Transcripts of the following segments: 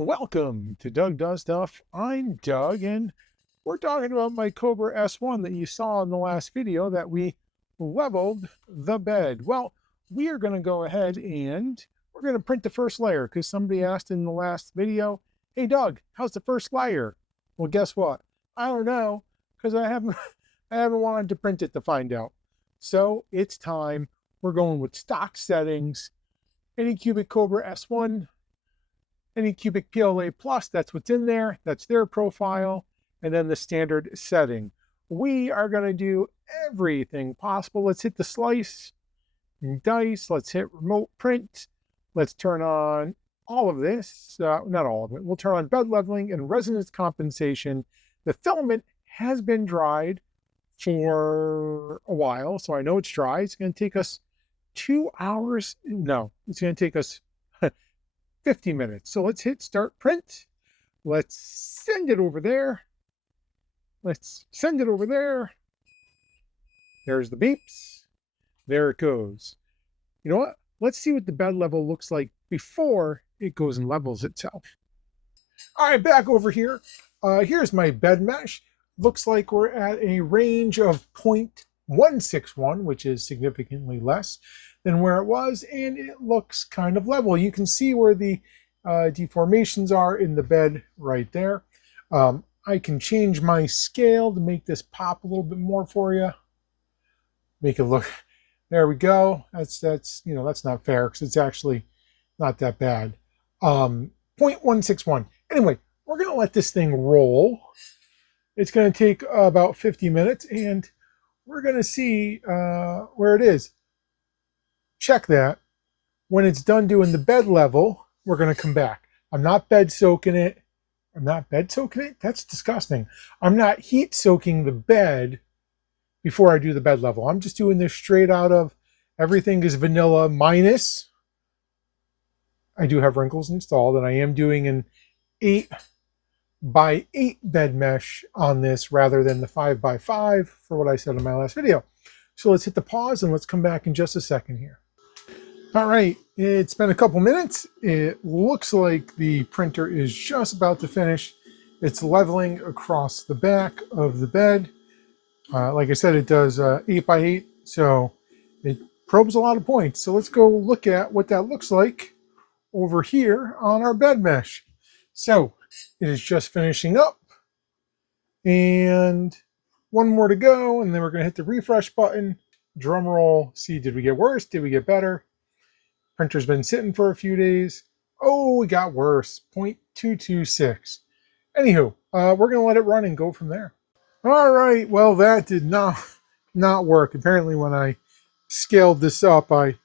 Welcome to Doug Does Stuff. I'm Doug, and we're talking about my Kobra S1 that you saw in the last video that we leveled the bed. Well, we are going to go ahead and we're going to print the first layer because somebody asked in the last video, hey Doug, how's the first layer? Well, guess what? I don't know because I haven't wanted to print it to find out. So it's time. We're going with stock settings. Anycubic Kobra S1. Anycubic PLA Plus, that's what's in there. That's their profile. And then the standard setting. We are going to do everything possible. Let's hit the slice and dice. Let's hit remote print. Let's turn on all of this. Not all of it. We'll turn on bed leveling and resonance compensation. The filament has been dried for a while, so I know it's dry. It's going to take us 2 hours. No, it's going to take us 50 minutes. So let's hit start print. Let's send it over there. Let's send it over there. There's the beeps. There it goes. You know what? Let's see what the bed level looks like before it goes and levels itself. All right, back over here. Here's my bed mesh. Looks like we're at a range of 0.161, which is significantly less than where it was, and it looks kind of level. You can see where the deformations are in the bed right there. I can change my scale to make this pop a little bit more for you. Make it look, there we go. That's not fair because it's actually not that bad. 0.161. Anyway, we're gonna let this thing roll. It's gonna take about 50 minutes and we're gonna see where it is. Check that. When it's done doing the bed level, we're going to come back. I'm not bed soaking it. I'm not bed soaking it? That's disgusting. I'm not heat soaking the bed before I do the bed level. I'm just doing this straight out of everything is vanilla minus. I do have wrinkles installed and I am doing an 8x8 bed mesh on this rather than the 5x5 for what I said in my last video. So let's hit the pause and let's come back in just a second here. All right, it's been a couple minutes. It looks like the printer is just about to finish. It's leveling across the back of the bed. Like I said, it does 8x8, so it probes a lot of points. So let's go look at what that looks like over here on our bed mesh. So it is just finishing up, and one more to go, and then we're going to hit the refresh button. Drum roll. See, did we get worse? Did we get better? Printer's been sitting for a few days. Oh, it got worse. 0.226. Anywho, we're going to let it run and go from there. All right. Well, that did not work. Apparently, when I scaled this up, I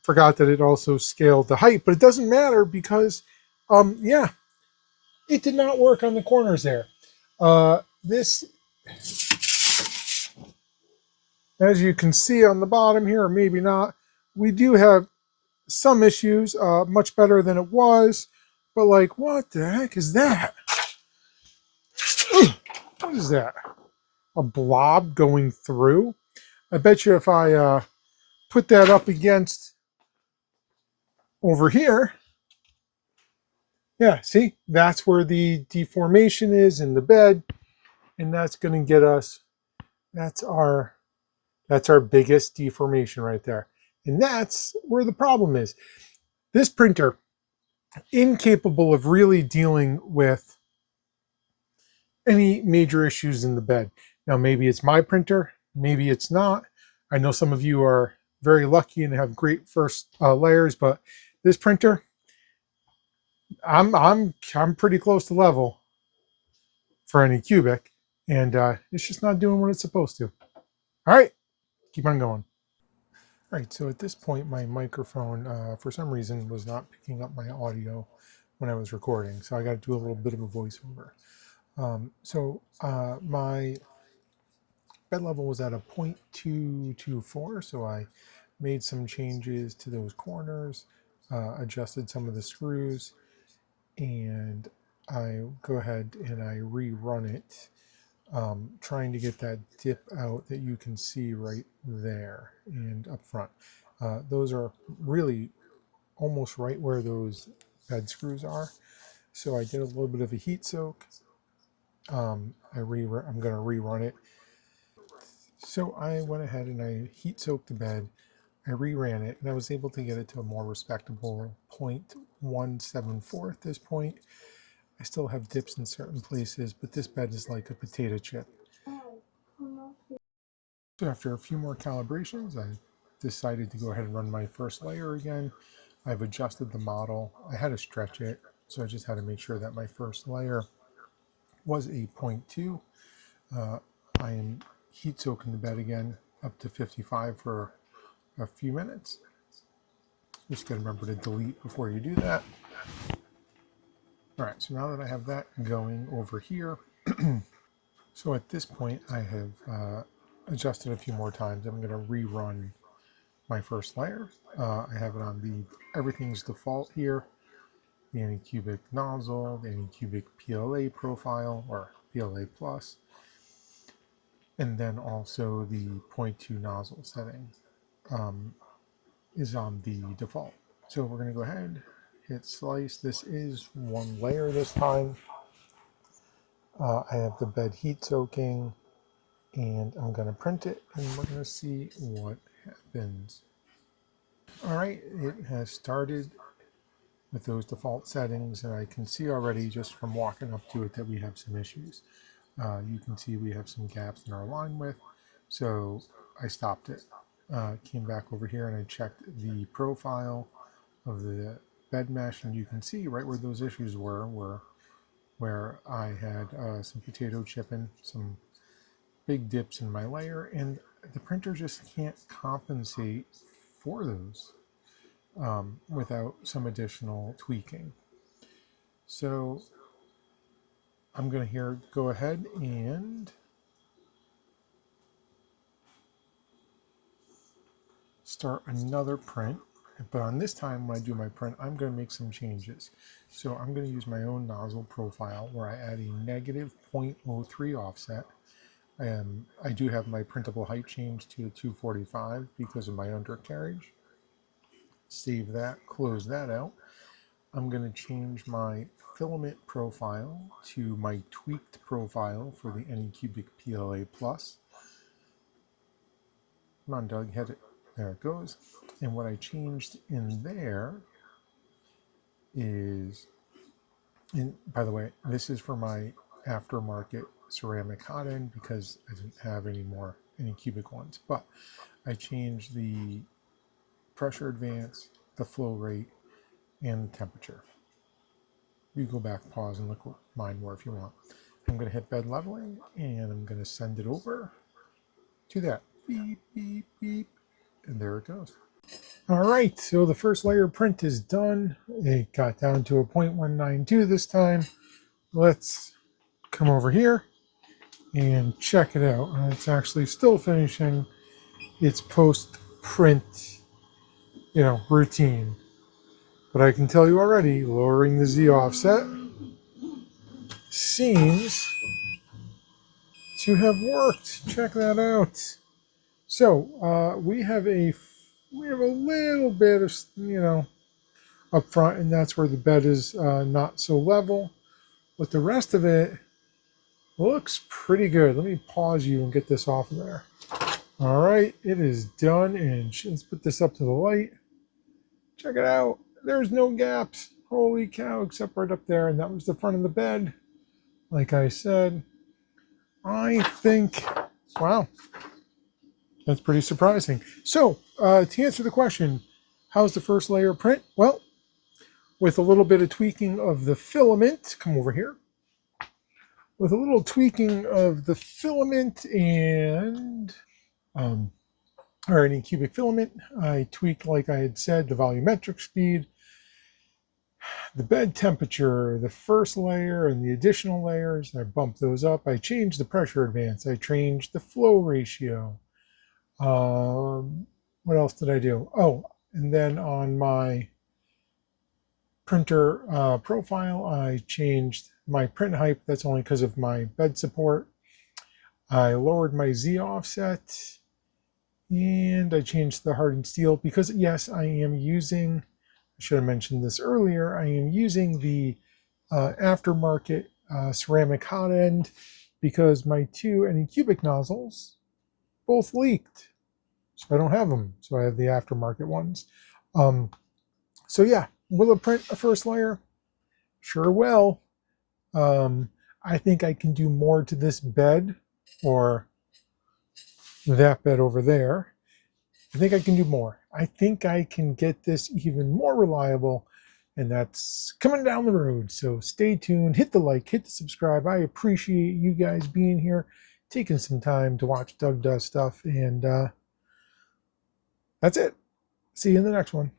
forgot that it also scaled the height. But it doesn't matter because, yeah, it did not work on the corners there. This, as you can see on the bottom here, or maybe not, we do have some issues, much better than it was, but like, what the heck is that? What is that? A blob going through? I bet you if I put that up against over here, yeah, see, that's where the deformation is in the bed, and that's going to get us, that's our biggest deformation right there. And that's where the problem is. This printer, incapable of really dealing with any major issues in the bed. Now, maybe it's my printer, maybe it's not. I know some of you are very lucky and have great first layers, but this printer, I'm pretty close to level for Anycubic, and it's just not doing what it's supposed to. All right, keep on going. All right, so at this point, my microphone, for some reason, was not picking up my audio when I was recording, so I got to do a little bit of a voiceover. My bed level was at a 0.224, so I made some changes to those corners, adjusted some of the screws, and I go ahead and I rerun it, trying to get that dip out that you can see right there and up front. Those are really almost right where those bed screws are. So I did a little bit of a heat soak. I'm going to rerun it. So I went ahead and I heat soaked the bed. I reran it and I was able to get it to a more respectable 0.174 at this point. I still have dips in certain places, but this bed is like a potato chip. So after a few more calibrations, I decided to go ahead and run my first layer again. I've adjusted the model. I had to stretch it, so I just had to make sure that my first layer was a 0.2. I am heat soaking the bed again up to 55 for a few minutes. Just got to remember to delete before you do that. All right, so now that I have that going over here, so at this point I have adjusted a few more times. I'm going to rerun my first layer. I have it on the everything's default here, the Anycubic nozzle, the Anycubic PLA profile or PLA plus, and then also the 0.2 nozzle setting is on the default. So we're going to go ahead, hit slice. This is one layer this time. I have the bed heat soaking, and I'm going to print it, and we're going to see what happens. All right, it has started with those default settings, and I can see already just from walking up to it that we have some issues. You can see we have some gaps in our line width, so I stopped it. Came back over here and I checked the profile of the bed mesh, and you can see right where those issues were where I had some potato chipping, some big dips in my layer, and the printer just can't compensate for those without some additional tweaking. So I'm going to go ahead and start another print. But on this time, when I do my print, I'm going to make some changes. So I'm going to use my own nozzle profile where I add a negative 0.03 offset. I do have my printable height changed to a 245 because of my undercarriage. Save that, close that out. I'm going to change my filament profile to my tweaked profile for the Anycubic PLA plus. Come on, Doug, hit it. There it goes. And what I changed in there is, and by the way, this is for my aftermarket ceramic hot end because I didn't have any cubic ones, but I changed the pressure advance, the flow rate, and the temperature. You go back, pause, and look what mine were if you want. I'm going to hit bed leveling, and I'm going to send it over to that. Beep, beep, beep. And there it goes. All right, so the first layer print is done. It got down to a 0.192 this time. Let's come over here and check it out. It's actually still finishing its post-print, routine. But I can tell you already, lowering the Z offset seems to have worked. Check that out. So we have a little bit of up front, and that's where the bed is not so level. But the rest of it looks pretty good. Let me pause you and get this off of there. All right, it is done, and let's put this up to the light. Check it out. There's no gaps. Holy cow, except right up there, and that was the front of the bed. Like I said, I think, wow, that's pretty surprising. So, to answer the question, how's the first layer print? Well, with a little bit of tweaking of the filament, come over here. With a little tweaking of the filament and or any cubic filament, I tweaked, like I had said, the volumetric speed, the bed temperature, the first layer and the additional layers. I bumped those up. I changed the pressure advance. I changed the flow ratio. What else did I do? Oh, and then on my printer profile, I changed my print height. That's only because of my bed support. I lowered my Z offset, and I changed the hardened steel because, yes, I am using, I should have mentioned this earlier, I am using the aftermarket ceramic hot end because my two Anycubic nozzles both leaked. So I don't have them. So I have the aftermarket ones. So yeah, will it print a first layer? Sure will. I think I can do more to this bed or that bed over there. I think I can do more. I think I can get this even more reliable, and that's coming down the road. So stay tuned, hit the like, hit the subscribe. I appreciate you guys being here, taking some time to watch Doug Does Stuff, and that's it. See you in the next one.